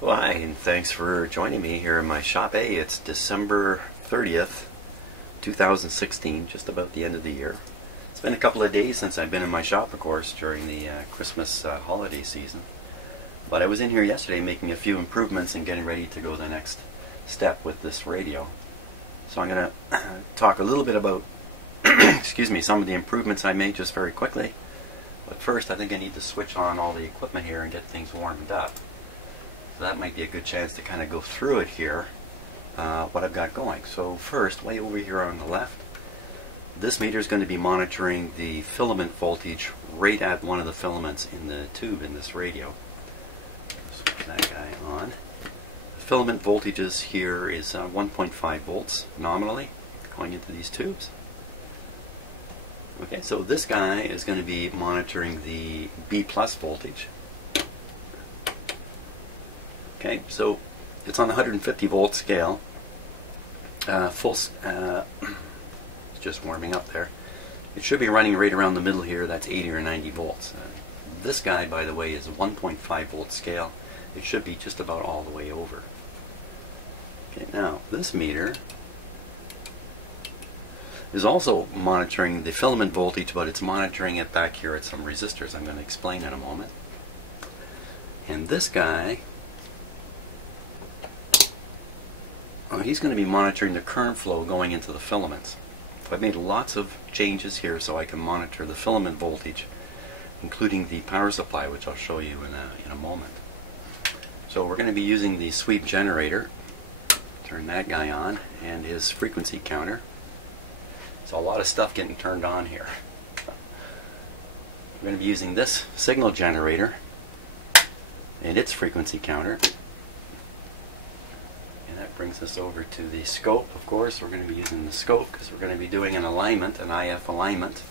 Well, hi, and thanks for joining me here in my shop. Hey, it's December 30th, 2016, just about the end of the year. It's been a couple of days since I've been in my shop, of course, during the Christmas holiday season. But I was in here yesterday making a few improvements and getting ready to go the next step with this radio. So I'm going to talk a little bit about excuse me, some of the improvements I made just very quickly. But first, I think I need to switch on all the equipment here and get things warmed up. So that might be a good chance to kind of go through it here, what I've got going. So first, way over here on the left, this meter is going to be monitoring the filament voltage right at one of the filaments in the tube in this radio. Switch that guy on. The filament voltages here is 1.5 volts nominally going into these tubes. Okay, so this guy is going to be monitoring the B+ voltage. Okay, so it's on the 150 volt scale. It's just warming up there. It should be running right around the middle here. That's 80 or 90 volts. This guy, by the way, is a 1.5 volt scale. It should be just about all the way over. Okay, now this meter is also monitoring the filament voltage, but it's monitoring it back here at some resistors I'm going to explain in a moment. And this guy, he's going to be monitoring the current flow going into the filaments. So I've made lots of changes here so I can monitor the filament voltage, including the power supply, which I'll show you in a moment. So we're going to be using the sweep generator. Turn that guy on, and his frequency counter. So a lot of stuff getting turned on here. We're going to be using this signal generator and its frequency counter. And that brings us over to the scope, of course. We're going to be using the scope because we're going to be doing an alignment, an IF alignment.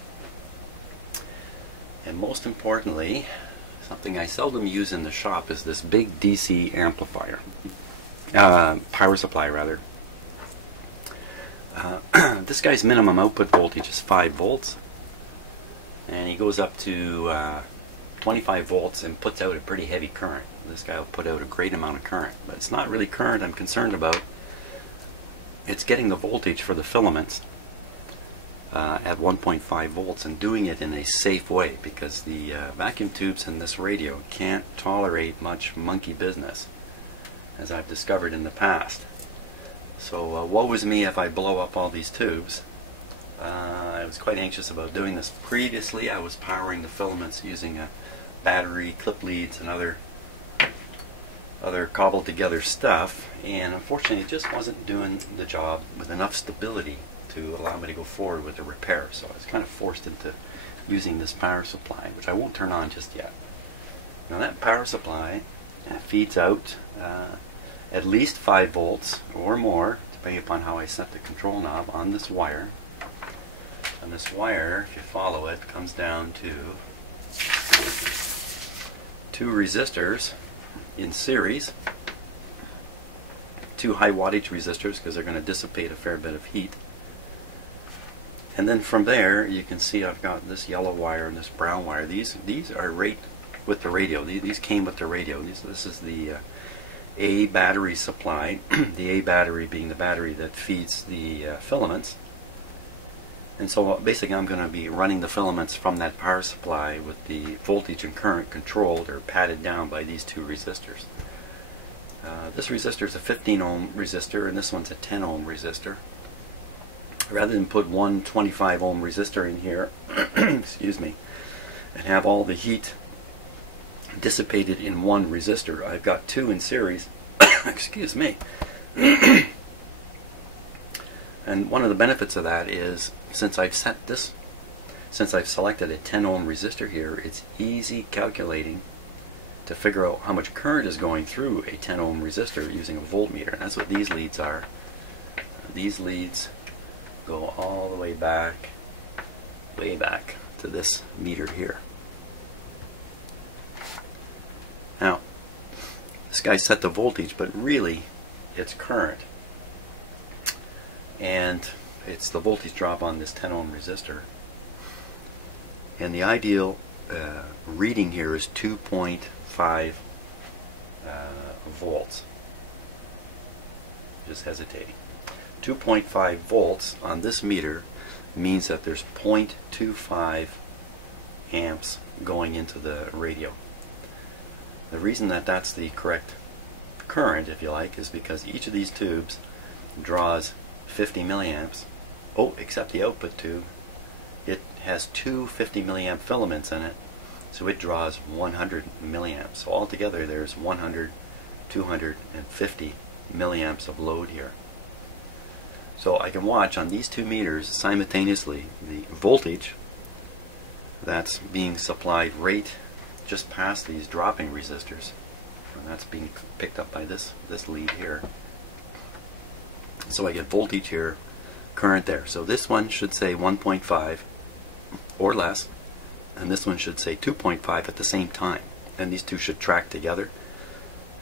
And most importantly, something I seldom use in the shop is this big DC amplifier. Power supply, rather. This guy's minimum output voltage is 5 volts, and he goes up to 25 volts and puts out a pretty heavy current. This guy will put out a great amount of current, but it's not really current I'm concerned about. It's getting the voltage for the filaments at 1.5 volts and doing it in a safe way, because the vacuum tubes in this radio can't tolerate much monkey business, as I've discovered in the past. So woe is me if I blow up all these tubes. I was quite anxious about doing this. Previously I was powering the filaments using a battery, clip leads, and other cobbled together stuff, and unfortunately it just wasn't doing the job with enough stability to allow me to go forward with the repair. So I was kind of forced into using this power supply, which I won't turn on just yet. Now that power supply feeds out at least 5 volts or more, depending upon how I set the control knob on this wire. And this wire, if you follow it, comes down to 2 resistors in series, 2 high wattage resistors because they're going to dissipate a fair bit of heat. And then from there you can see I've got this yellow wire and this brown wire. These are right with the radio. These came with the radio. This is the A battery supply, the A battery being the battery that feeds the filaments. And so basically I'm going to be running the filaments from that power supply with the voltage and current controlled or padded down by these 2 resistors. This resistor is a 15 ohm resistor and this one's a 10 ohm resistor. Rather than put one 25 ohm resistor in here, excuse me, and have all the heat dissipated in one resistor, I've got 2 in series. Excuse me. And one of the benefits of that is, since I've selected a 10 ohm resistor here, it's easy calculating to figure out how much current is going through a 10 ohm resistor using a voltmeter. And that's what these leads are. These leads go all the way back to this meter here. Now, this guy set the voltage, but really it's current. And it's the voltage drop on this 10 ohm resistor. And the ideal reading here is 2.5 volts. Just hesitating. 2.5 volts on this meter means that there's 0.25 amps going into the radio. The reason that that's the correct current, if you like, is because each of these tubes draws 50 milliamps. Oh, except the output tube. It has two 50 milliamp filaments in it, so it draws 100 milliamps. So altogether there's 100, 250 milliamps of load here. So I can watch on these two meters simultaneously the voltage that's being supplied right just past these dropping resistors, and that's being picked up by this lead here. So I get voltage here, current there. So this one should say 1.5 or less, and this one should say 2.5 at the same time, and these two should track together.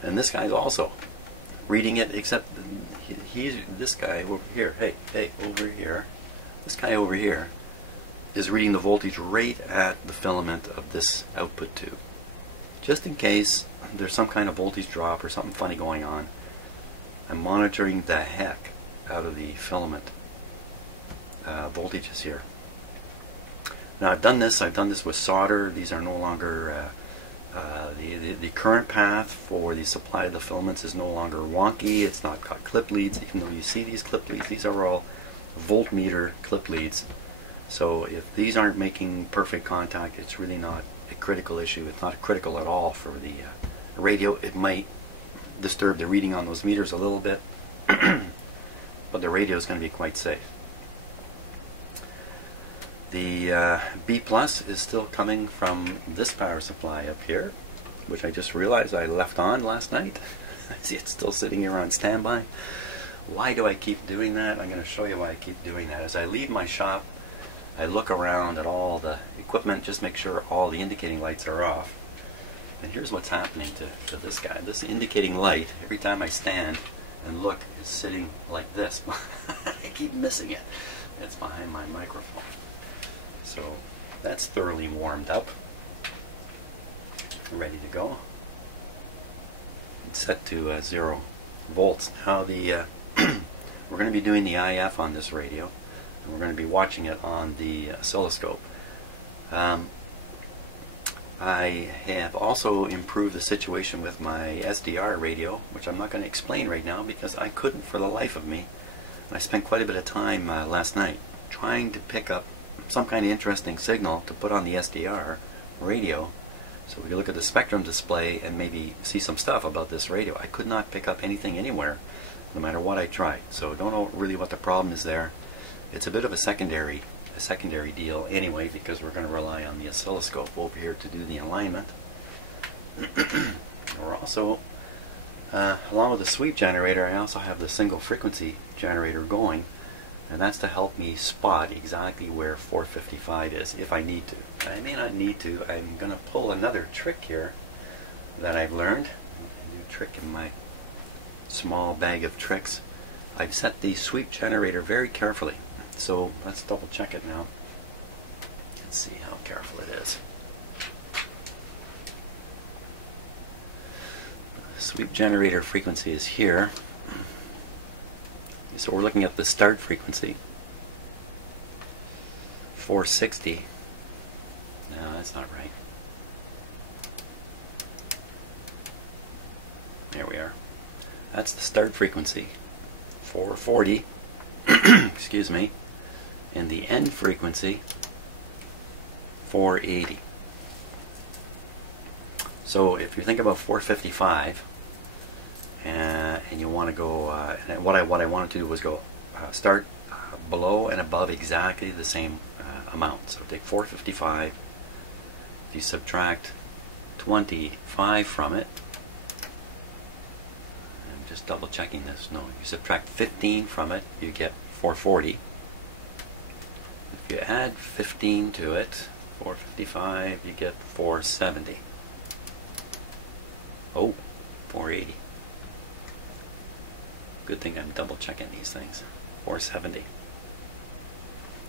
And this guy's also reading it, except this guy over here, hey, over here, this guy over here is reading the voltage right at the filament of this output tube. Just in case there's some kind of voltage drop or something funny going on, I'm monitoring the heck out of the filament voltages here. Now I've done this with solder. These are no longer the current path for the supply of the filaments is no longer wonky. It's not got clip leads, even though you see these clip leads. These are all voltmeter clip leads. So if these aren't making perfect contact, it's really not a critical issue. It's not critical at all for the radio. It might disturb the reading on those meters a little bit, but the radio is going to be quite safe. The B plus is still coming from this power supply up here, which I just realized I left on last night. I see it's still sitting here on standby. Why do I keep doing that? I'm going to show you why I keep doing that. As I leave my shop, I look around at all the equipment, just make sure all the indicating lights are off. And here's what's happening to this guy. This indicating light, every time I stand and look, is sitting like this. I keep missing it. It's behind my microphone. So that's thoroughly warmed up. Ready to go. It's set to 0 volts. Now we're going to be doing the IF on this radio. We're going to be watching it on the oscilloscope. I have also improved the situation with my SDR radio, which I'm not going to explain right now because I couldn't for the life of me. I spent quite a bit of time last night trying to pick up some kind of interesting signal to put on the SDR radio so we could look at the spectrum display and maybe see some stuff about this radio. I could not pick up anything anywhere, no matter what I tried. So don't know really what the problem is there. It's a bit of a secondary deal anyway, because we're going to rely on the oscilloscope over here to do the alignment. We're also, along with the sweep generator, I also have the single frequency generator going, and that's to help me spot exactly where 455 is if I need to. I may not need to. I'm going to pull another trick here that I've learned. A new trick in my small bag of tricks. I've set the sweep generator very carefully. So let's double check it now. Let's see how careful it is. The sweep generator frequency is here. So we're looking at the start frequency. 460. No, that's not right. There we are. That's the start frequency. 440. Excuse me. And the end frequency 480. So if you think about 455 and you want to go and what I wanted to do was go start below and above exactly the same amount. So take 455, if you subtract 25 from it, I'm just double checking this, no, you subtract 15 from it, you get 440. If you add 15 to it, 455, you get 470. Oh, 480. Good thing I'm double checking these things. 470.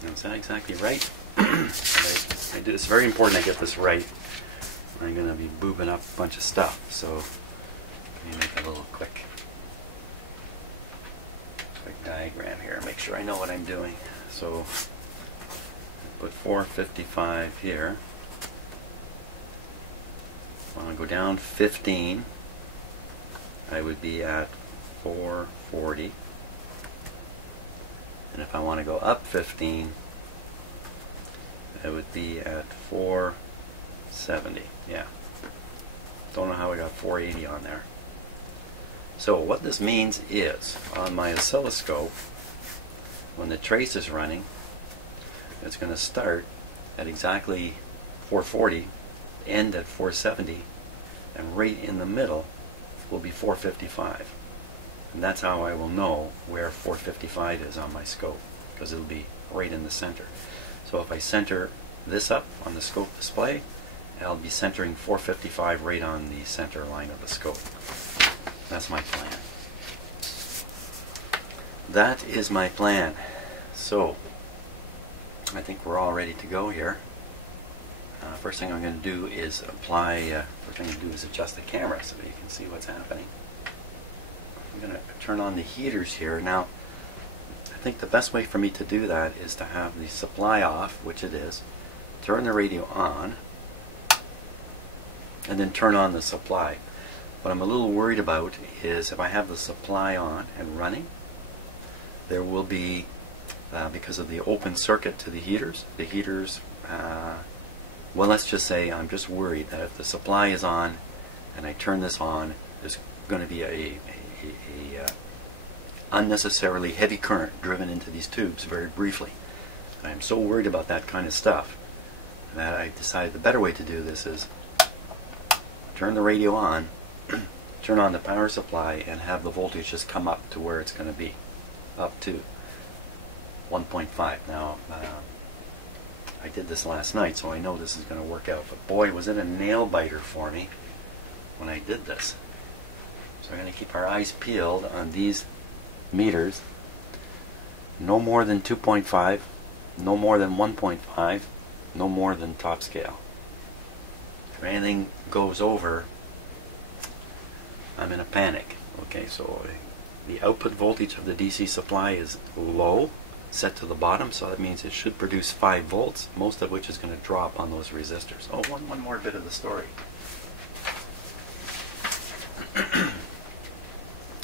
Now, is that exactly right? It's very important I get this right. I'm going to be boobing up a bunch of stuff. So Let me make a little quick diagram here, make sure I know what I'm doing. So put 455 here. When I go down 15, I would be at 440. And if I want to go up 15, I would be at 470. Yeah. Don't know how I got 480 on there. So what this means is, on my oscilloscope, when the trace is running, it's going to start at exactly 440, end at 470, and right in the middle will be 455. And that's how I will know where 455 is on my scope, because it'll be right in the center. So if I center this up on the scope display, I'll be centering 455 right on the center line of the scope. That's my plan. That is my plan. So I think we're all ready to go here. First thing I'm going to do is adjust the camera so that you can see what's happening. I'm going to turn on the heaters here. Now, I think the best way for me to do that is to have the supply off, which it is, turn the radio on, and then turn on the supply. What I'm a little worried about is if I have the supply on and running, there will be, because of the open circuit to the heaters, well, let's just say I'm just worried that if the supply is on and I turn this on, there's going to be a unnecessarily heavy current driven into these tubes very briefly. And I'm so worried about that kind of stuff that I decided the better way to do this is turn the radio on, turn on the power supply, and have the voltage just come up to where it's going to be, up to 1.5. Now, I did this last night, so I know this is going to work out. But boy, was it a nail biter for me when I did this. So we're going to keep our eyes peeled on these meters. No more than 2.5, no more than 1.5, no more than top scale. If anything goes over, I'm in a panic. Okay, so the output voltage of the DC supply is low, set to the bottom, so that means it should produce 5 volts, most of which is going to drop on those resistors. Oh, one more bit of the story.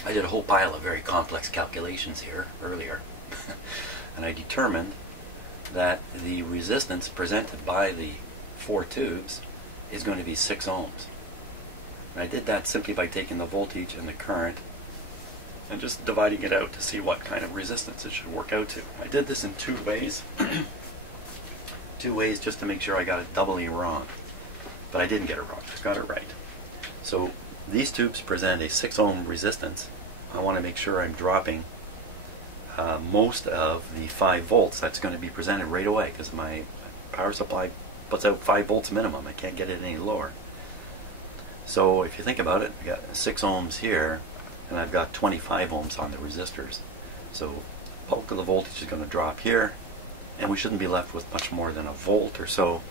I did a whole pile of very complex calculations here earlier, and I determined that the resistance presented by the 4 tubes is going to be 6 ohms. And I did that simply by taking the voltage and the current and just dividing it out to see what kind of resistance it should work out to. I did this in 2 ways. 2 ways just to make sure I got it doubly wrong. But I didn't get it wrong, I got it right. So these tubes present a 6 ohm resistance. I want to make sure I'm dropping most of the 5 volts that's going to be presented right away, because my power supply puts out 5 volts minimum. I can't get it any lower. So if you think about it, I got 6 ohms here, and I've got 25 ohms on the resistors. So bulk of the voltage is going to drop here, and we shouldn't be left with much more than a volt or so,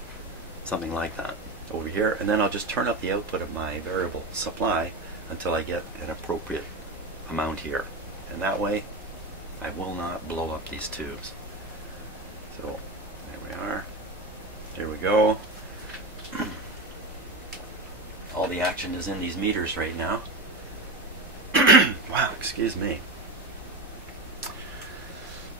something like that over here. And then I'll just turn up the output of my variable supply until I get an appropriate amount here. And that way I will not blow up these tubes. So there we are. There we go. All the action is in these meters right now. Wow, excuse me.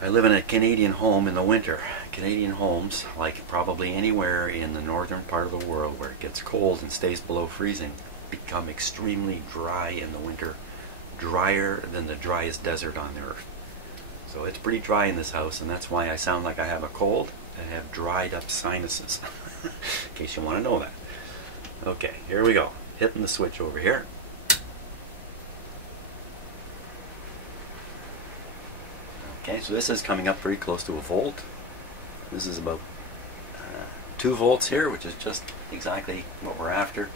I live in a Canadian home in the winter. Canadian homes, like probably anywhere in the northern part of the world where it gets cold and stays below freezing, become extremely dry in the winter, drier than the driest desert on earth. So it's pretty dry in this house, and that's why I sound like I have a cold and have dried up sinuses, in case you want to know that. Okay, here we go. Hitting the switch over here. Okay, so this is coming up very close to a volt. This is about 2 volts here, which is just exactly what we're after.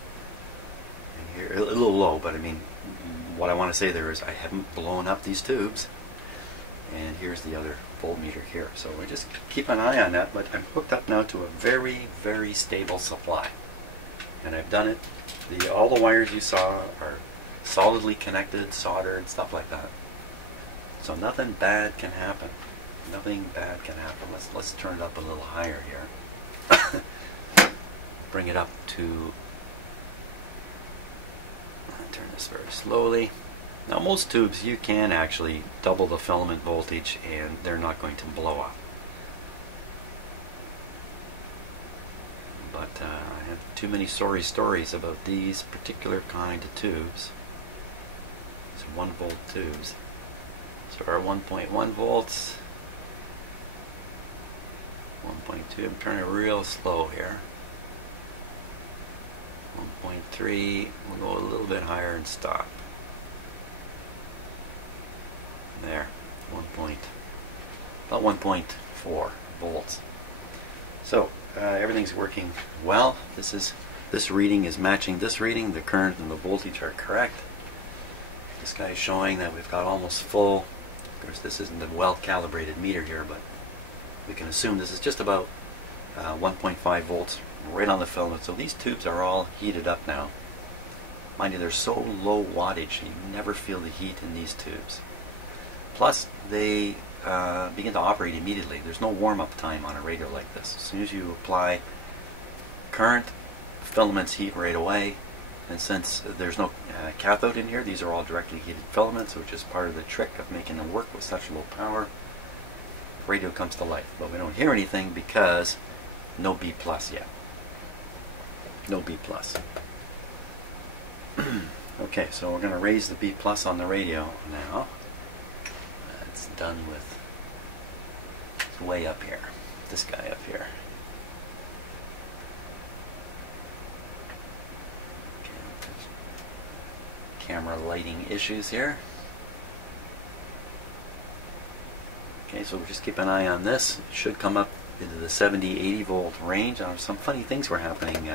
And here, a little low, but I mean, what I want to say there is I haven't blown up these tubes. And here's the other voltmeter here. So we just keep an eye on that, but I'm hooked up now to a very, very stable supply. And I've done it. All the wires you saw are solidly connected, soldered, stuff like that. So nothing bad can happen. Nothing bad can happen. Let's turn it up a little higher here. Bring it up to, turn this very slowly. Now most tubes you can actually double the filament voltage and they're not going to blow up. But I have too many sorry stories about these particular kind of tubes. It's 1 volt tubes. So our 1.1 volts, 1.2, I'm turning real slow here. 1.3, we'll go a little bit higher and stop. There, about 1.4 volts. So everything's working well. This reading is matching this reading. The current and the voltage are correct. This guy is showing that we've got almost full. Of course, this isn't a well-calibrated meter here, but we can assume this is just about 1.5 volts right on the filament. So these tubes are all heated up now. Mind you, they're so low wattage, you never feel the heat in these tubes. Plus, they begin to operate immediately. There's no warm-up time on a radio like this. As soon as you apply current, filaments heat right away. And since there's no cathode in here, these are all directly heated filaments, which is part of the trick of making them work with such low power. Radio comes to life. But we don't hear anything because no B plus yet. No B plus. Okay, so we're going to raise the B plus on the radio now. It's done with, it's way up here. This guy up here. Camera lighting issues here. Okay, so we'll just keep an eye on this. It should come up into the 70-80 volt range. Some funny things were happening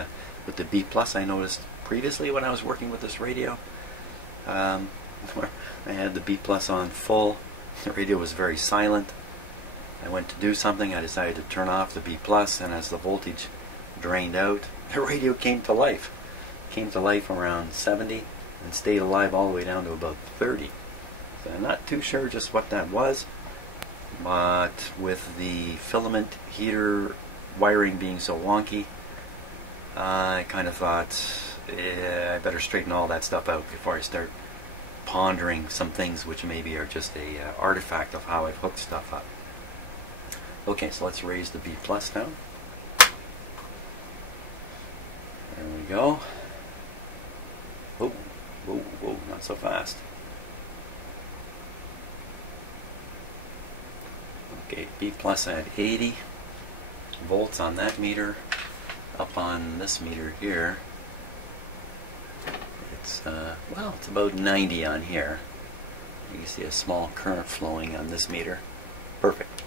with the B plus. I noticed previously when I was working with this radio, where I had the B plus on full. The radio was very silent. I went to do something. I decided to turn off the B plus, and as the voltage drained out, the radio came to life. Came to life around 70. And stayed alive all the way down to about 30. So I'm not too sure just what that was, but with the filament heater wiring being so wonky, I kind of thought I better straighten all that stuff out before I start pondering some things which maybe are just a artifact of how I've hooked stuff up. Okay, so let's raise the B plus now. There we go. Oh. Whoa, whoa, not so fast. Okay, B plus at 80 volts on that meter. Up on this meter here, it's well, it's about 90 on here. You can see a small current flowing on this meter. Perfect.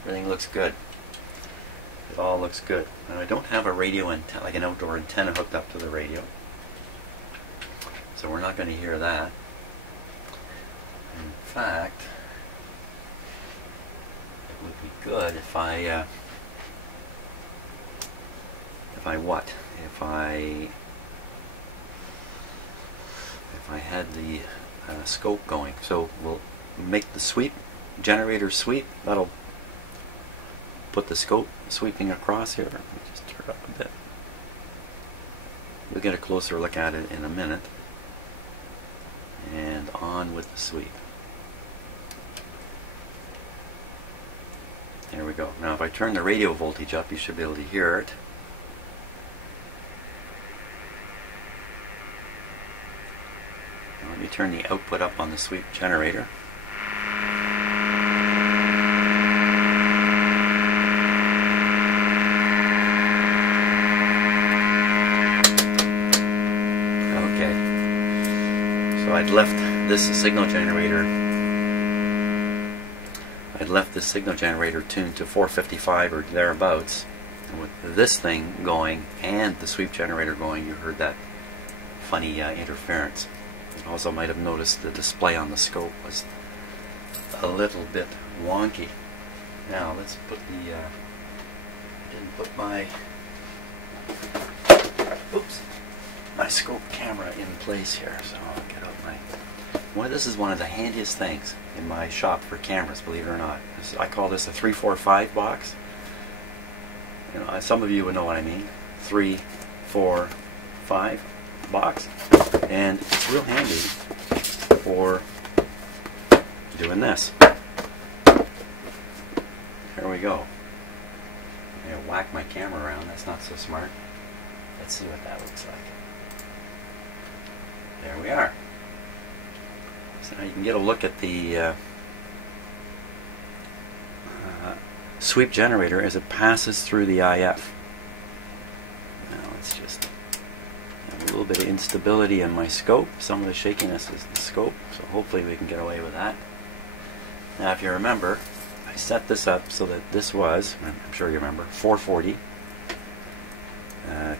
Everything looks good. It all looks good. Now I don't have a radio antenna, like an outdoor antenna hooked up to the radio. So we're not going to hear that. In fact, it would be good if I had the scope going. So we'll make the sweep generator sweep. That'll put the scope sweeping across here. Let me just turn it up a bit. We'll get a closer look at it in a minute. And on with the sweep. There we go. Now if I turn the radio voltage up, you should be able to hear it. Now let me turn the output up on the sweep generator. I'd left this signal generator tuned to 455 or thereabouts. And with this thing going and the sweep generator going, you heard that funny interference. You also might have noticed the display on the scope was a little bit wonky. Now let's put the didn't put my oops. my scope camera in place here. So I'll get out my... Well, this is one of the handiest things in my shop for cameras, believe it or not. I call this a 3-4-5 box. You know, some of you would know what I mean. 3, 4, 5 box. And it's real handy for doing this. Here we go. I'm going to whack my camera around. That's not so smart. Let's see what that looks like. There we are. So now you can get a look at the sweep generator as it passes through the IF. Now it's just a little bit of instability in my scope. Some of the shakiness is the scope, so hopefully we can get away with that. Now if you remember, I set this up so that this was, I'm sure you remember, 440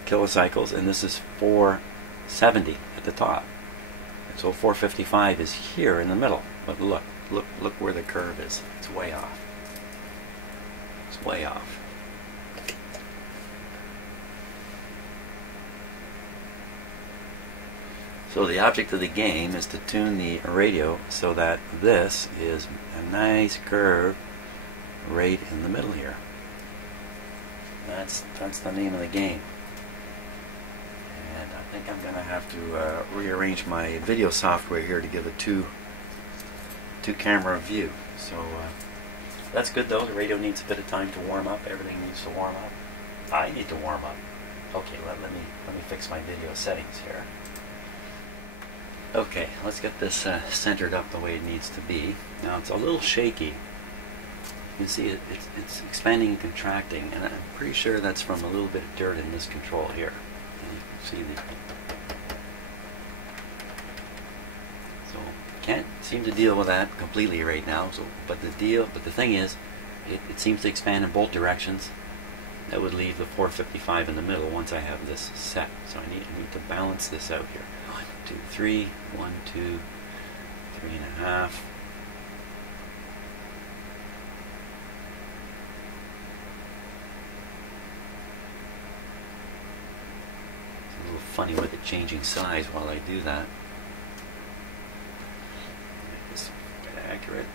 kilocycles, and this is 470 at the top. So 455 is here in the middle. But look where the curve is. It's way off. It's way off. So the object of the game is to tune the radio so that this is a nice curve right in the middle here. That's the name of the game. And I think I'm going to have to rearrange my video software here to give a two camera view. So that's good though. The radio needs a bit of time to warm up. Everything needs to warm up. I need to warm up. Okay, let me fix my video settings here. Okay, let's get this centered up the way it needs to be. Now it's a little shaky. You can see it's expanding and contracting, and I'm pretty sure that's from a little bit of dirt in this control here. And you can see the... So can't seem to deal with that completely right now. So, but the thing is, it seems to expand in both directions. That would leave the 455 in the middle once I have this set. So I need to balance this out here. 1, 2, 3, 1, 2, 3.5. It's a little funny with it changing size while I do that. Make this get accurate.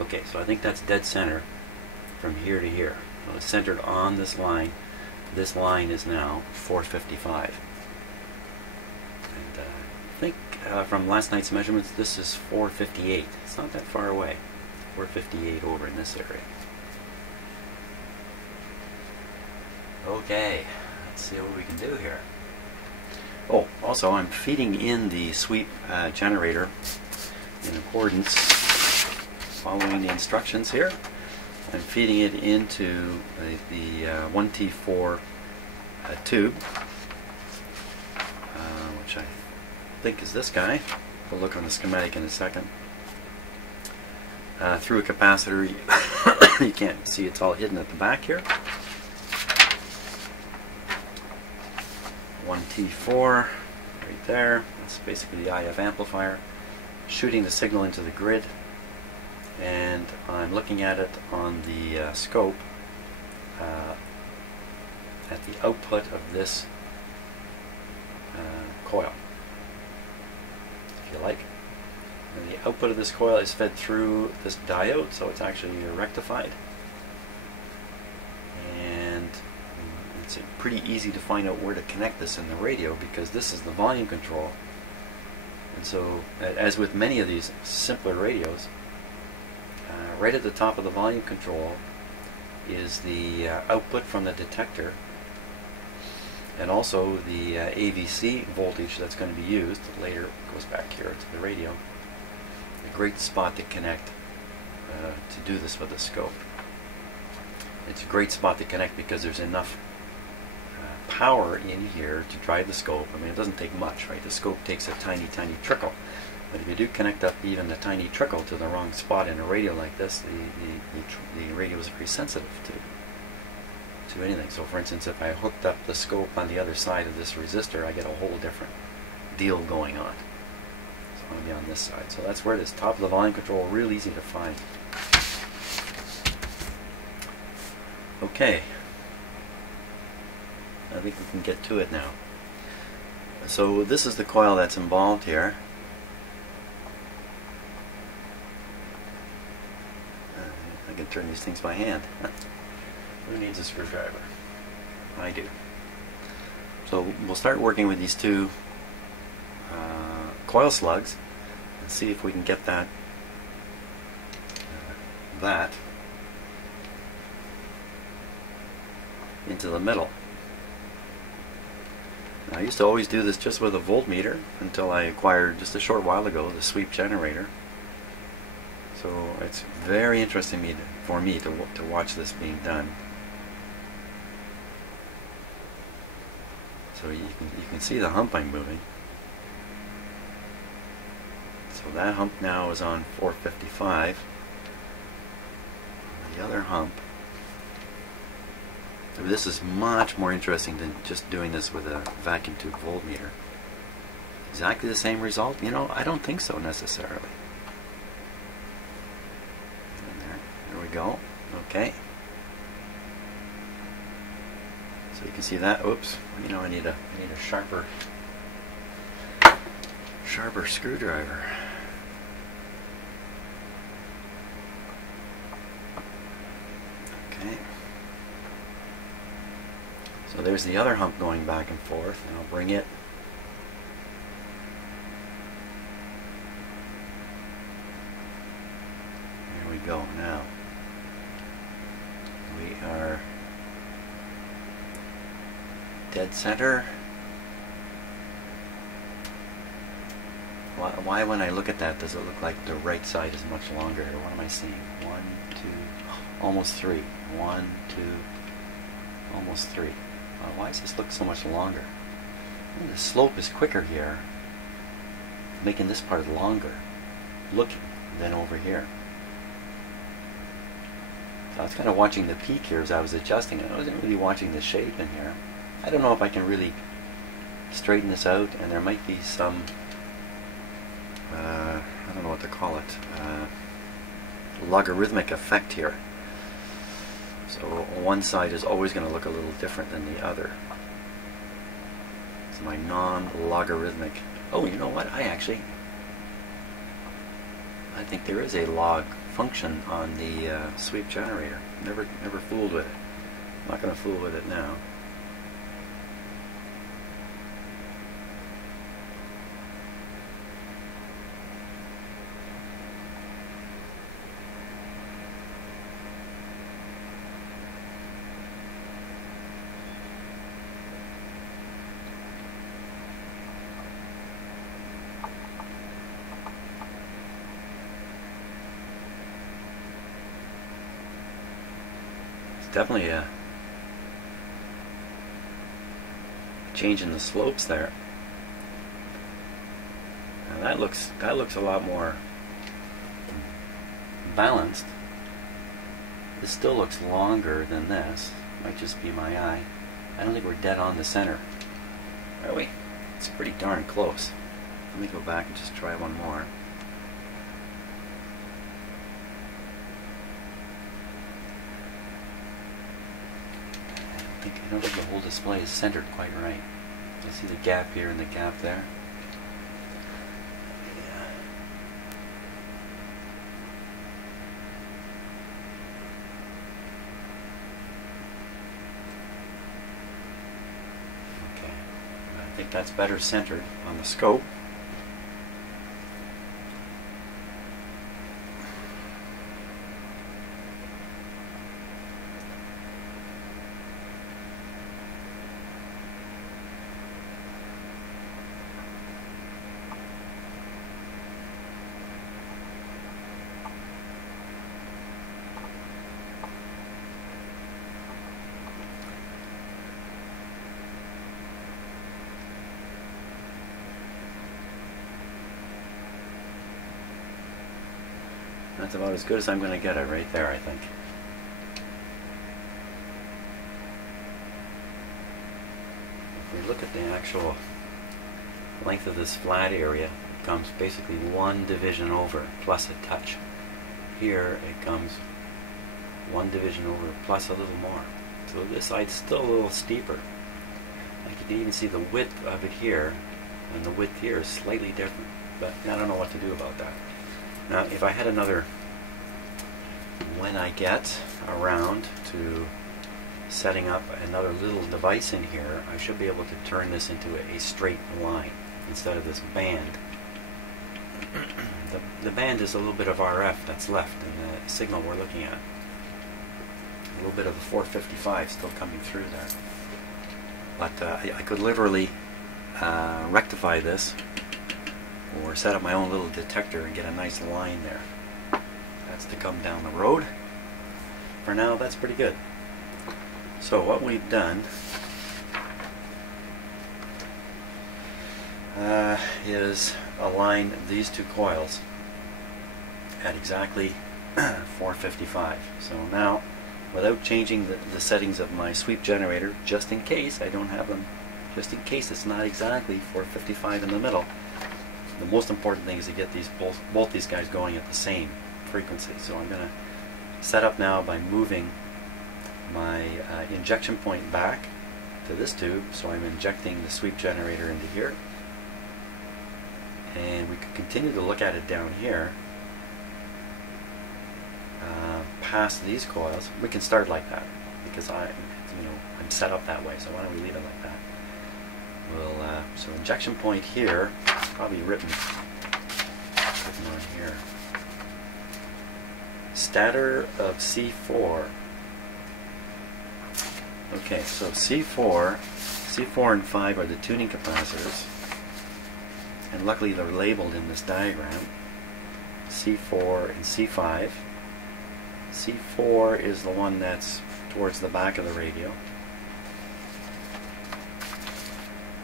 Okay, so I think that's dead center from here to here. So it's centered on this line. This line is now 455. And I think from last night's measurements, this is 458. It's not that far away. 458 over in this area. Okay, let's see what we can do here. Oh, also I'm feeding in the sweep generator in accordance, following the instructions here. I'm feeding it into the 1T4 tube, which I think is this guy. We'll look on the schematic in a second. Through a capacitor. You can't see, it's all hidden at the back here. 1T4 right there. That's basically the IF amplifier, shooting the signal into the grid. And I'm looking at it on the scope at the output of this coil, if you like. And the output of this coil is fed through this diode, so it's actually rectified. And it's pretty easy to find out where to connect this in the radio, because this is the volume control. And so, as with many of these simpler radios, right at the top of the volume control is the output from the detector, and also the AVC voltage that's going to be used. Later it goes back here to the radio. A great spot to connect to do this with the scope. It's a great spot to connect because there's enough power in here to drive the scope. I mean, it doesn't take much, right? The scope takes a tiny trickle. But if you do connect up even a tiny trickle to the wrong spot in a radio like this, the radio is very sensitive to anything. So for instance, if I hooked up the scope on the other side of this resistor, I get a whole different deal going on. So I'm going to be on this side. So that's where it is. Top of the volume control, real easy to find. Okay. I think we can get to it now. So this is the coil that's involved here. I can turn these things by hand. Who needs a screwdriver? I do. So we'll start working with these two coil slugs and see if we can get that into the middle. Now, I used to always do this just with a voltmeter until I acquired just a short while ago the sweep generator. So it's very interesting for me to watch this being done. So you can see the hump I'm moving. So that hump now is on 455. The other hump. So this is much more interesting than just doing this with a vacuum tube voltmeter. Exactly the same result? You know, I don't think so necessarily. There we go. Okay. So you can see that. Oops. You know, I need a sharper screwdriver. Okay. So there's the other hump going back and forth, and I'll bring it. There we go. Now we are dead center. Why when I look at that does it look like the right side is much longer? What am I seeing? 1, 2, almost 3. 1, 2, almost 3. Why does this look so much longer? Well, the slope is quicker here, making this part longer looking than over here. So I was kind of watching the peak here as I was adjusting it. I wasn't really watching the shape in here. I don't know if I can really straighten this out, and there might be some I don't know what to call it, logarithmic effect here. So one side is always going to look a little different than the other. It's my non-logarithmic. Oh, you know what? I think there is a log function on the sweep generator. Never fooled with it. I'm not going to fool with it now. Definitely a change in the slopes there. Now that looks a lot more balanced. This still looks longer than this. Might just be my eye. I don't think we're dead on the center, are we? It's pretty darn close. Let me go back and just try one more. I don't think the whole display is centered quite right. You see the gap here and the gap there. Yeah. Okay. I think that's better centered on the scope. That's about as good as I'm going to get it right there, I think. If we look at the actual length of this flat area, comes basically one division over plus a touch. Here it comes one division over plus a little more. So this side's still a little steeper. Like you can even see the width of it here, and the width here is slightly different. But I don't know what to do about that. Now, if I had another, when I get around to setting up another little device in here, I should be able to turn this into a straight line instead of this band. The band is a little bit of RF that's left in the signal we're looking at. A little bit of the 455 still coming through there. But I could literally rectify this or set up my own little detector and get a nice line there. That's to come down the road. For now, that's pretty good. So what we've done is align these two coils at exactly 455. So now, without changing the settings of my sweep generator, just in case I don't have them, just in case it's not exactly 455 in the middle, the most important thing is to get these both these guys going at the same frequency. So I'm going to set up now by moving my injection point back to this tube, so I'm injecting the sweep generator into here, and we can continue to look at it down here past these coils. We can start like that because I'm set up that way. So why don't we leave it like that? We'll so injection point here, probably written on here. Stator of C4. Okay, so C4 and 5 are the tuning capacitors, and luckily they're labeled in this diagram. C4 and C5. C4 is the one that's towards the back of the radio.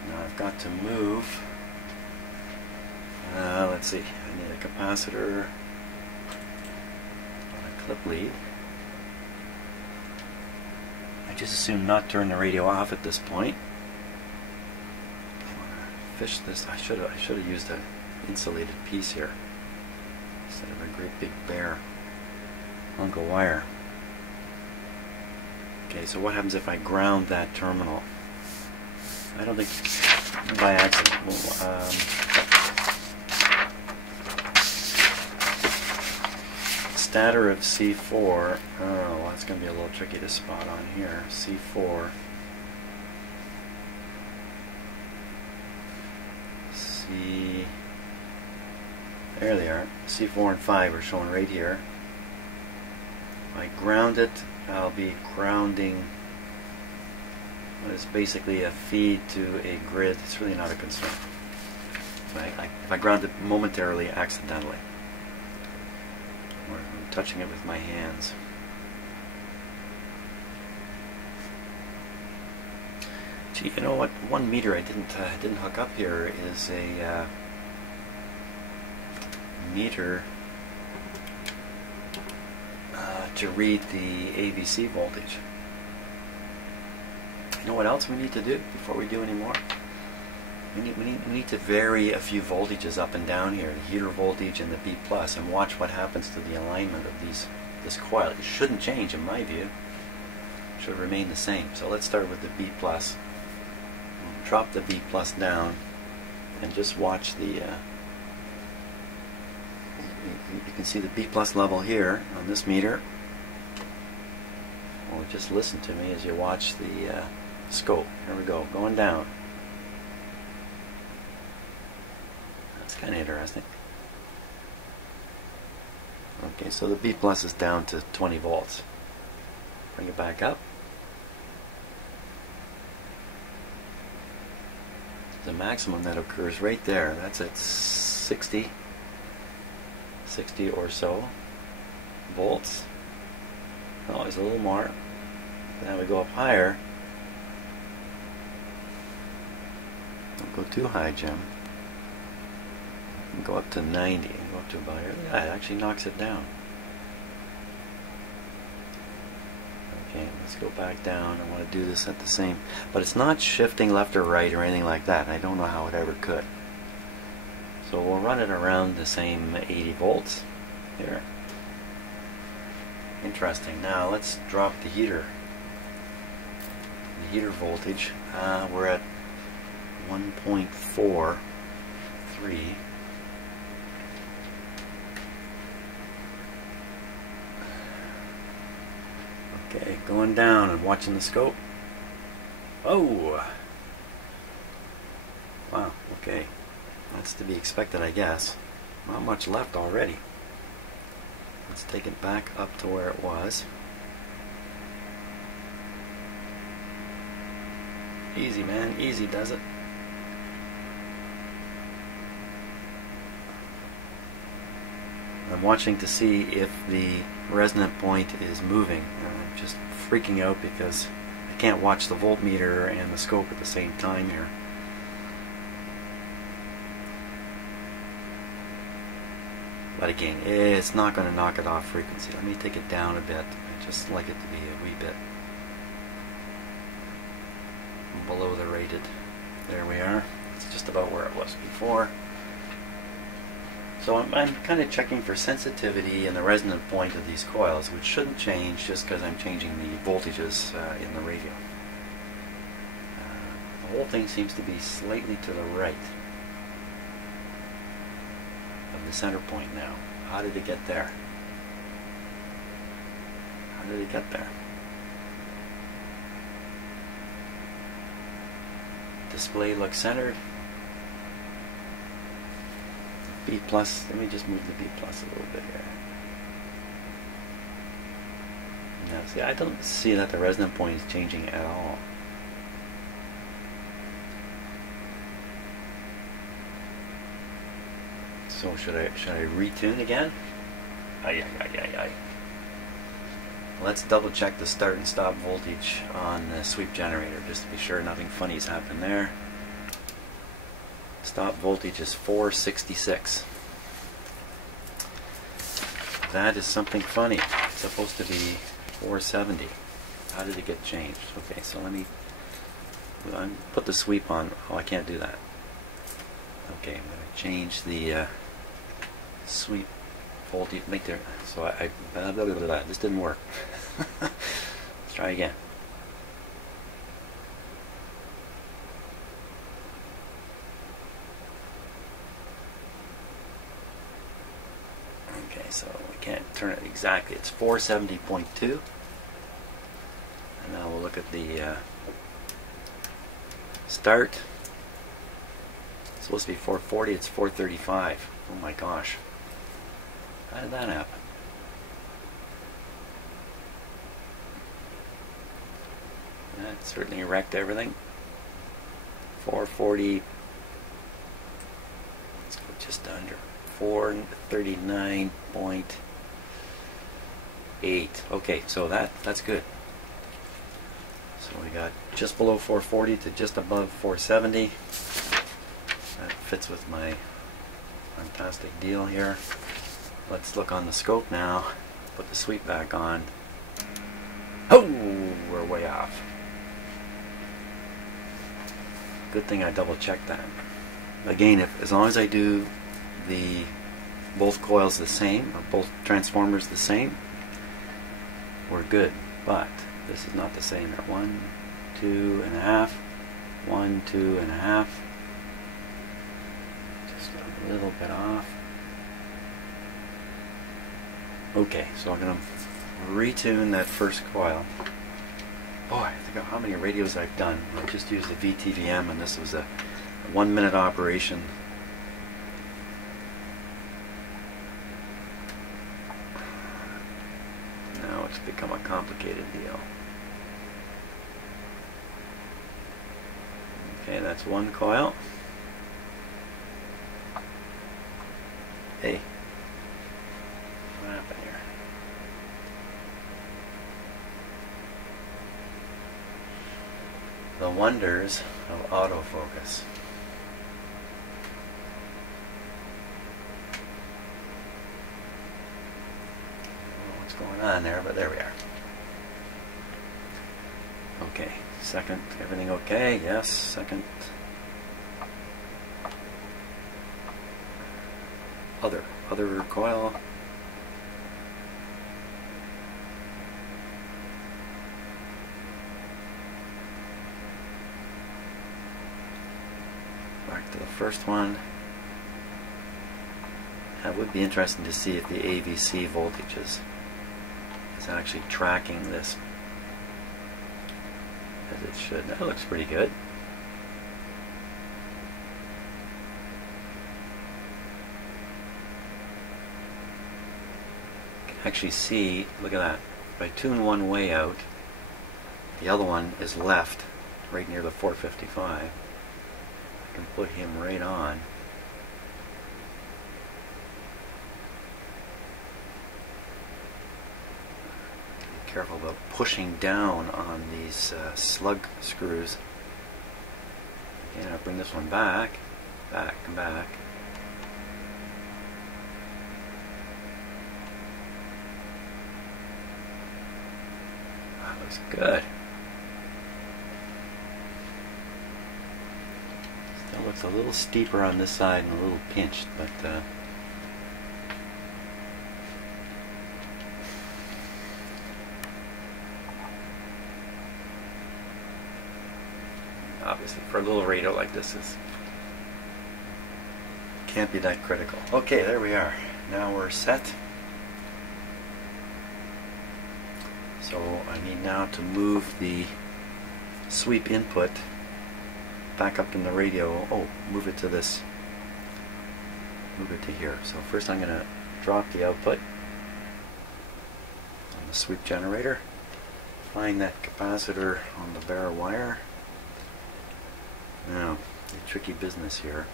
Now I've got to move, let's see, I need a capacitor on a clip lead. I just assume not turn the radio off at this point. I want to fish this. I should have used an insulated piece here instead of a great big bare hunk of wire. Okay, so what happens if I ground that terminal? I don't think by accident. Well, stator of C4. Oh, that's going to be a little tricky to spot on here. C4. There they are. C4 and 5 are shown right here. If I ground it, I'll be grounding what is basically a feed to a grid. It's really not a concern. If I ground it momentarily, accidentally, or I'm touching it with my hands. Gee, you know what? 1 meter I didn't hook up here is a meter to read the ABC voltage. You know what else we need to do before we do any more? We need to vary a few voltages up and down here, the heater voltage and the B+, and watch what happens to the alignment of this coil. It shouldn't change in my view. It should remain the same. So let's start with the B+. We'll drop the B+ down and just watch the you can see the B+ level here on this meter. Well, just listen to me as you watch the scope. Here we go, going down. That's kind of interesting. Okay, so the B+ is down to 20 volts. Bring it back up. The maximum that occurs right there, that's at 60 or so volts. Oh, there's a little more. Then we go up higher. Don't go too high, Jim. Go up to 90. Go up to about here. Yeah, it actually knocks it down. Okay, let's go back down. I want to do this at the same, but it's not shifting left or right or anything like that. I don't know how it ever could. So we'll run it around the same 80 volts here. Interesting. Now let's drop the heater. The heater voltage. We're at 1.43. Okay, going down and watching the scope. Oh! Wow, okay. That's to be expected, I guess. Not much left already. Let's take it back up to where it was. Easy, man. Easy does it. I'm watching to see if the resonant point is moving. I'm just freaking out because I can't watch the voltmeter and the scope at the same time here. But again, it's not going to knock it off frequency. Let me take it down a bit. I just like it to be a wee bit below the rated. There we are. It's just about where it was before. So I'm kind of checking for sensitivity and the resonant point of these coils, which shouldn't change just because I'm changing the voltages in the radio. The whole thing seems to be slightly to the right of the center point now. How did it get there? How did it get there? Display looks centered. B plus, let me just move the B plus a little bit here. Now see, I don't see that the resonant point is changing at all. So should I retune again? Let's double check the start and stop voltage on the sweep generator just to be sure nothing funny's happened there. Stop voltage is 466. That is something funny. It's supposed to be 470. How did it get changed? Okay, so let me put the sweep on. Oh, I can't do that. Okay, I'm going to change the sweep voltage. Make there. So this didn't work. Let's try again. Okay, so we can't turn it exactly. It's 470.2. And now we'll look at the start. It's supposed to be 440. It's 435. Oh my gosh. How did that happen? That certainly wrecked everything. 440. Let's go just under. 439.8. Okay, so that's good. So we got just below 440 to just above 470. That fits with my fantastic deal here. Let's look on the scope now. Put the sweep back on. Oh, we're way off. Good thing I double checked that. Again, as long as I do both coils the same, or both transformers the same, we're good. But this is not the same. At 1, 2.5, 1, 2.5. Just a little bit off. Okay, so I'm going to retune that first coil. Boy, think of how many radios I've done. I just used the VTVM, and this was a 1-minute operation. Now it's become a complicated deal. Okay, that's one coil. Hey, what happened here? The wonders of autofocus. What's going on there? But there we are. Okay, second, everything okay? Yes, second. other coil. Back to the first one. That would be interesting to see if the AVC voltage is actually tracking this as it should. That looks pretty good. You can actually see, look at that. If I tune one way out, the other one is left, right near the 455. I can put him right on. Careful about pushing down on these slug screws. Again, I'll bring this one back, back, and back. That looks good. Still looks a little steeper on this side and a little pinched, but obviously for a little radio like this, it can't be that critical. Okay, there we are. Now we're set. So I need now to move the sweep input back up in the radio. Oh, move it to this. Move it to here. So first I'm going to drop the output on the sweep generator. Find that capacitor on the bare wire. Now, a tricky business here.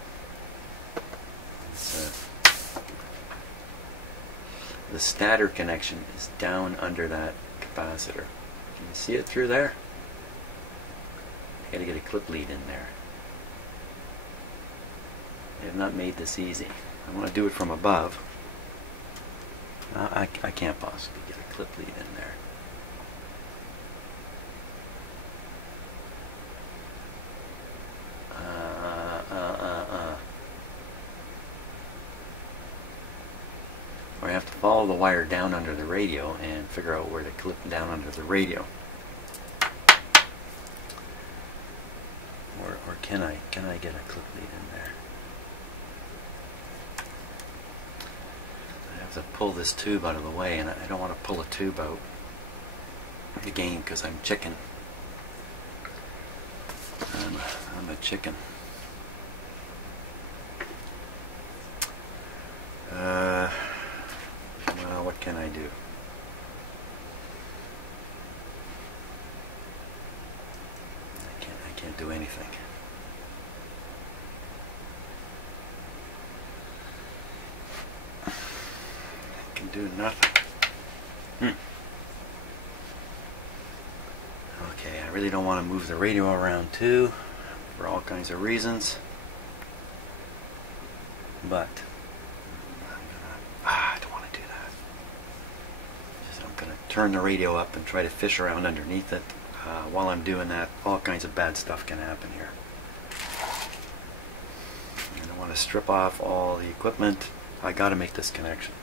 The stator connection is down under that capacitor. Can you see it through there? I gotta get a clip lead in there. They have not made this easy. I want to do it from above. I can't possibly get a clip lead in there. Or I have to follow the wire down under the radio and figure out where to clip down under the radio. Or can I get a clip lead in there? I have to pull this tube out of the way, and I don't want to pull a tube out again because I'm chicken. I'm a chicken. Well, what can I do? I can't do anything. I can do nothing. Okay, I really don't want to move the radio around too, for all kinds of reasons. But I don't want to do that. I'm going to turn the radio up and try to fish around underneath it. While I'm doing that, all kinds of bad stuff can happen here. And I want to strip off all the equipment. I got to make this connection.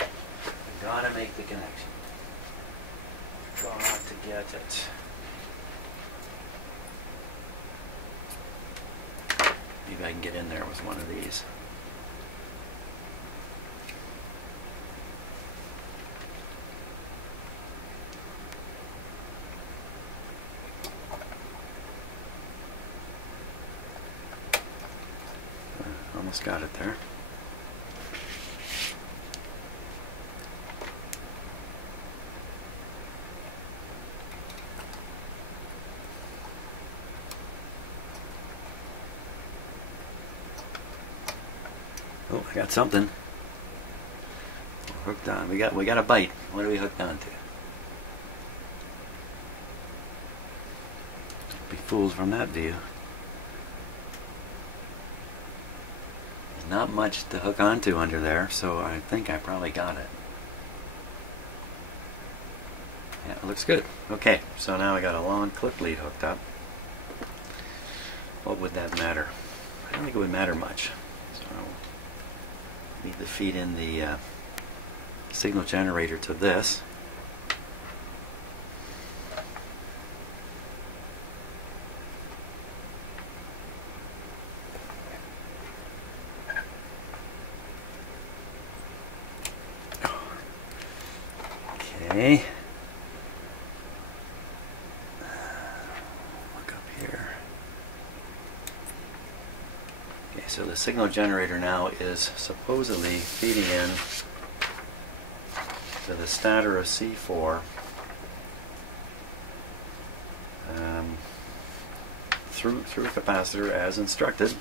I got to make the connection. Got to get it. Maybe I can get in there with one of these. Almost got it there. Oh, I got something. We're hooked on. We got a bite. What are we hooked on to? Don't be fooled from that view. There's not much to hook onto under there, so I think I probably got it. Yeah, it looks good. Okay, so now I got a long clip lead hooked up. What would that matter? I don't think it would matter much. So Need to feed in the signal generator to this. Okay. Look up here. Okay, so the signal generator now is supposedly feeding in to the stator of C4 through a capacitor as instructed.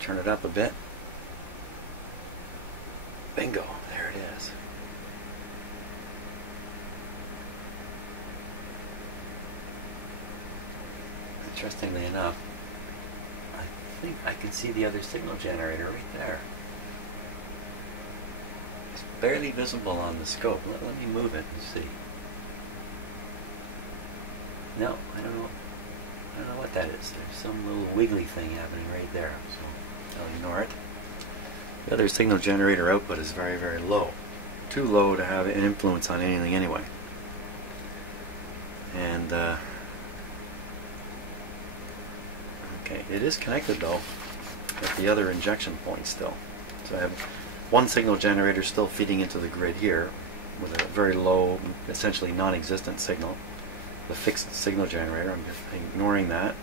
Turn it up a bit. Bingo, there it is. Interestingly enough, I think I can see the other signal generator right there. It's barely visible on the scope. Let me move it and see. No, I don't know what that is. There's some little wiggly thing happening right there, so I'll ignore it. The other signal generator output is very, very low. Too low to have an influence on anything anyway. And okay, it is connected though at the other injection point still. So I have one signal generator still feeding into the grid here with a very low, essentially non-existent signal. The fixed signal generator, I'm just ignoring that.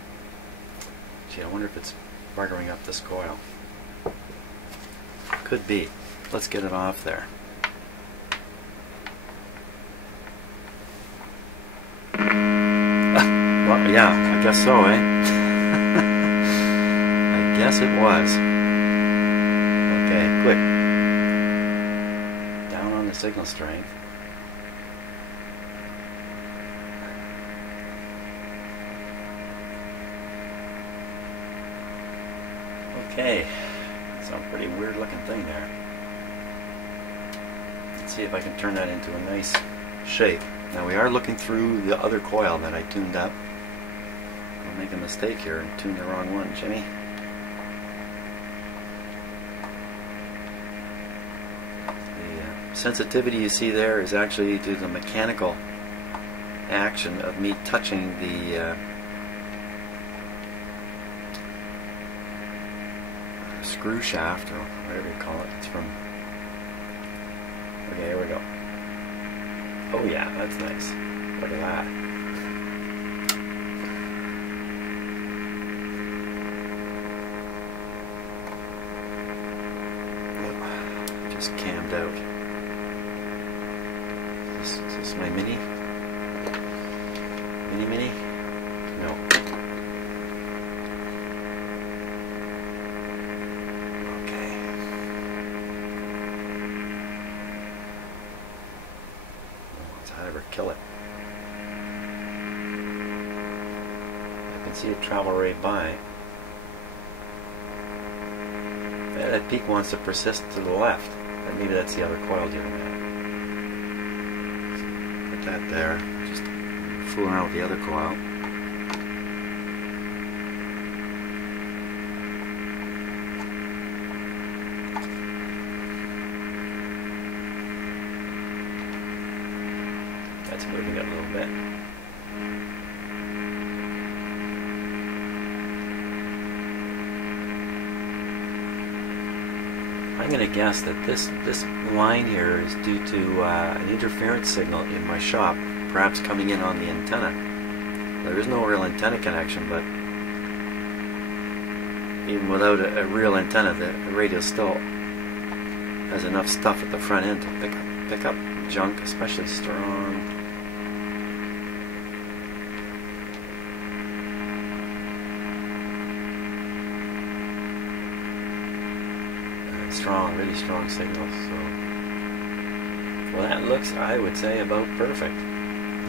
Gee, I wonder if it's buggering up this coil. Could be. Let's get it off there. Well, yeah, I guess so, eh? I guess it was. Okay, quick. Down on the signal strength. Okay. Some pretty weird looking thing there. Let's see if I can turn that into a nice shape. Now we are looking through the other coil that I tuned up. I'll make a mistake here and tune the wrong one, Jimmy. The sensitivity you see there is actually to the mechanical action of me touching the screw shaft, or whatever you call it. It's from... Okay, here we go. Oh yeah, that's nice. Look at that. Oh, just cammed out. Is this my mini? Mini? No. Kill it. I can see it travel right by. That peak wants to persist to the left. And maybe that's the other coil doing that. Put that there. Just fool around with the other coil. That's moving it a little bit. I'm going to guess that this line here is due to an interference signal in my shop, perhaps coming in on the antenna. There is no real antenna connection, but even without a real antenna, the radio still has enough stuff at the front end to pick up junk, especially strong. Really strong signals. So, well, that looks, I would say, about perfect.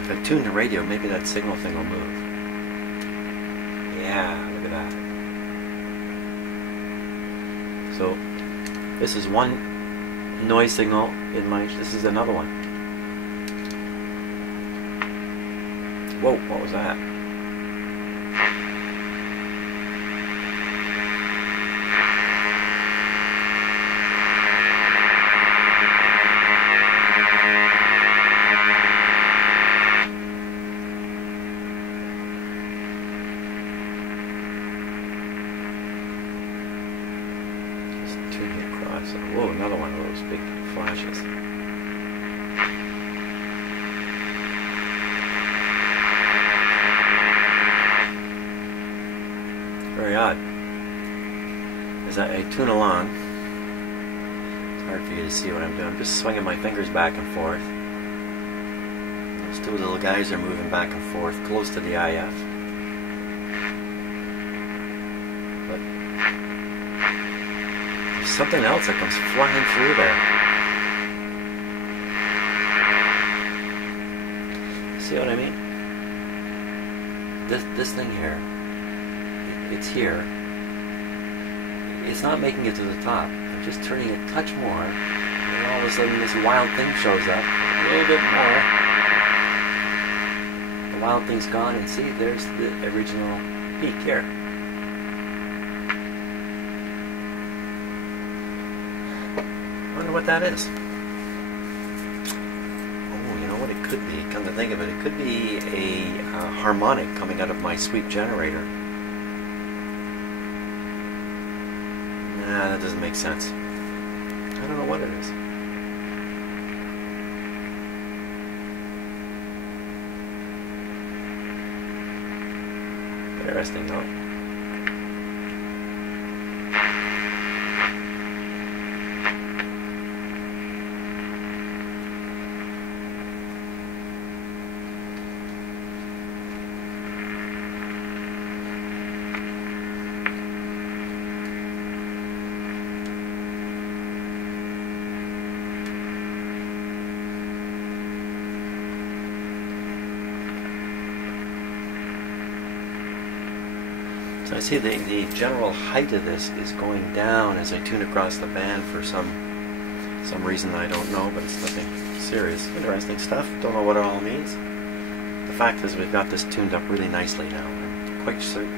If I tune the radio, maybe that signal thing will move. Yeah, look at that. So, this is one noise signal in my. This is another one. Whoa! What was that? cautious. Very odd. As I tune along, it's hard for you to see what I'm doing. I'm just swinging my fingers back and forth. Those two little guys are moving back and forth close to the IF. But there's something else that comes flying through there. See what I mean? This thing here, it's here. It's not making it to the top. I'm just turning a touch more, and then all of a sudden this wild thing shows up. A little bit more. The wild thing's gone, and see, there's the original peak here. I wonder what that is. Oh, you know what it could be? Come to think of it, it could be a harmonic coming out of my sweep generator. Nah, that doesn't make sense. I don't know what it is. Interesting, though. So I see the general height of this is going down as I tune across the band for some reason I don't know, but it's nothing serious. Interesting stuff. Don't know what it all means. The fact is we've got this tuned up really nicely now. I'm quite certain.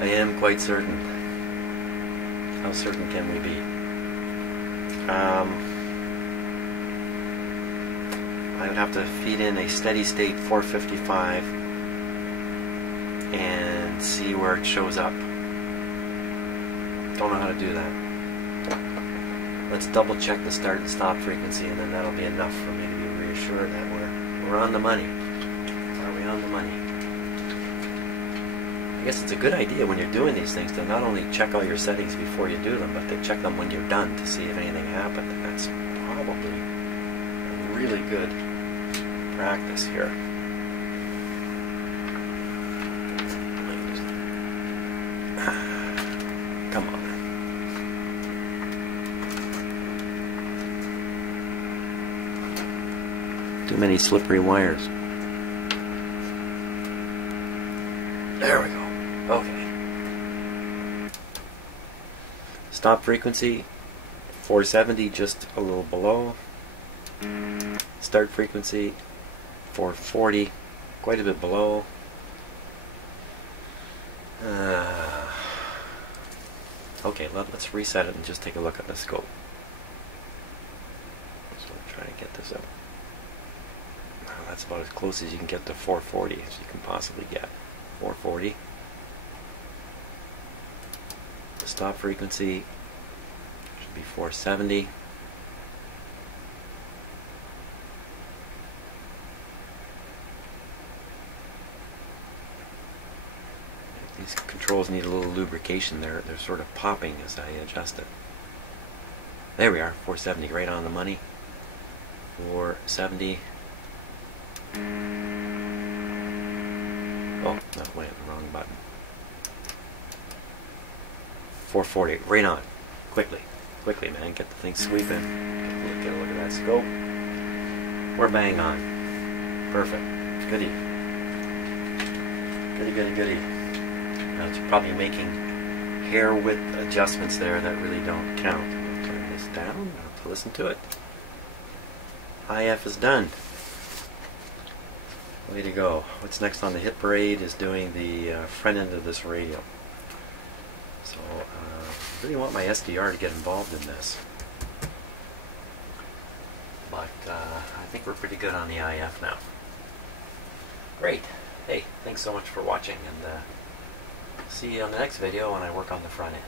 I am quite certain. How certain can we be? I would have to feed in a steady state 455 and see where it shows up. Don't know how to do that. Let's double check the start and stop frequency, and then that'll be enough for me to be reassured that we're on the money. Are we on the money? I guess it's a good idea when you're doing these things to not only check all your settings before you do them, but to check them when you're done to see if anything happened. And that's probably a really good practice here. Come on. Too many slippery wires. There we go. Okay. Stop frequency 470, just a little below. Start frequency 440, quite a bit below. Okay, let's reset it and just take a look at the scope. So I'm trying to get this up. That's about as close as you can get to 440 as you can possibly get. 440. The stop frequency should be 470. These controls need a little lubrication. They're sort of popping as I adjust it. There we are, 470, right on the money. 470. Oh, no, wait, the wrong button. 440, right on. Quickly, man, get the thing sweeping. Get a look at that scope. We're bang on. Perfect. Goody. Goody. Now it's probably making hair width adjustments there that really don't count. I'll turn this down to listen to it. IF is done. Way to go. What's next on the hit parade is doing the front end of this radio. So I really want my SDR to get involved in this. But I think we're pretty good on the IF now. Great. Hey, thanks so much for watching, and see you on the next video when I work on the front end.